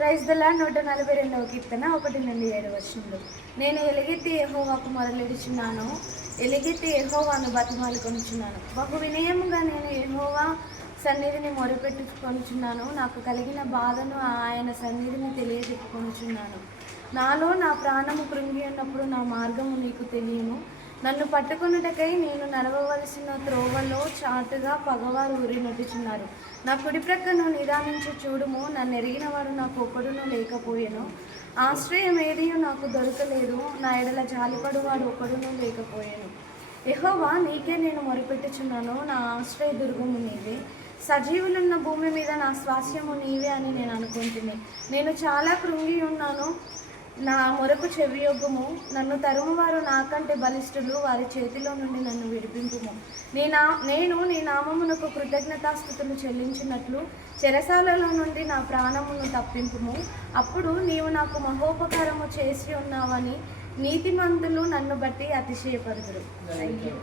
Praise the lord. 142వ కీర్తన 1-7 నేను ఎలుగెత్తి యెహోవాకు మొరలిడుచున్నాను, ఎలుగెత్తి యెహోవాను బతిమాలుకొనుచున్నాను. బహు వినయముగా నేను యెహోవా సన్నిధిని మొరపెట్టుకొనుచున్నాను. నాకు కలిగిన బాధను ఆయన సన్నిధిని తెలియజెప్పుకొనుచున్నాను. నాలో నా ప్రాణము కృంగి ఉన్నప్పుడు నా మార్గము నీకు తెలియను. నన్ను పట్టుకొనుటకై నేను నడవవలసిన త్రోవలో చాటుగా పగవారు ఊరినొట్టుచున్నారు. నా కుడి ప్రక్కను నిదానించి చూడుము. నన్ను ఎరిగిన వాడు నాకు ఒకడును లేకపోయెను. ఆశ్రయం ఏదియు నాకు దొరకలేదు. నా ఎడల జాలిపడువాడు ఒకడును లేకపోయెను. యెహోవా, నీకే నేను మొరపెట్టుచున్నాను. నా ఆశ్రయ దుర్గము నీవే. సజీవులున్న భూమి మీద నా స్వాస్యము నీవే అని నేను అనుకుంటుని. నేను చాలా కృంగి ఉన్నాను. నా మొరకు చెవియొగ్గుము. నన్ను తరుమువారు నాకంటే బలిష్ఠులు. వారి చేతిలో నుండి నన్ను విడిపింపుము. నేను నీ నామమునకు కృతజ్ఞతాస్తుతులు చెల్లించినట్లు చెరసాలలో నుండి నా ప్రాణమును తప్పింపుము. అప్పుడు నీవు నాకు మహోపకారము చేసి ఉన్నావని నీతిమంతులు నన్ను బట్టి అతిశయపడుదురు. Thank you.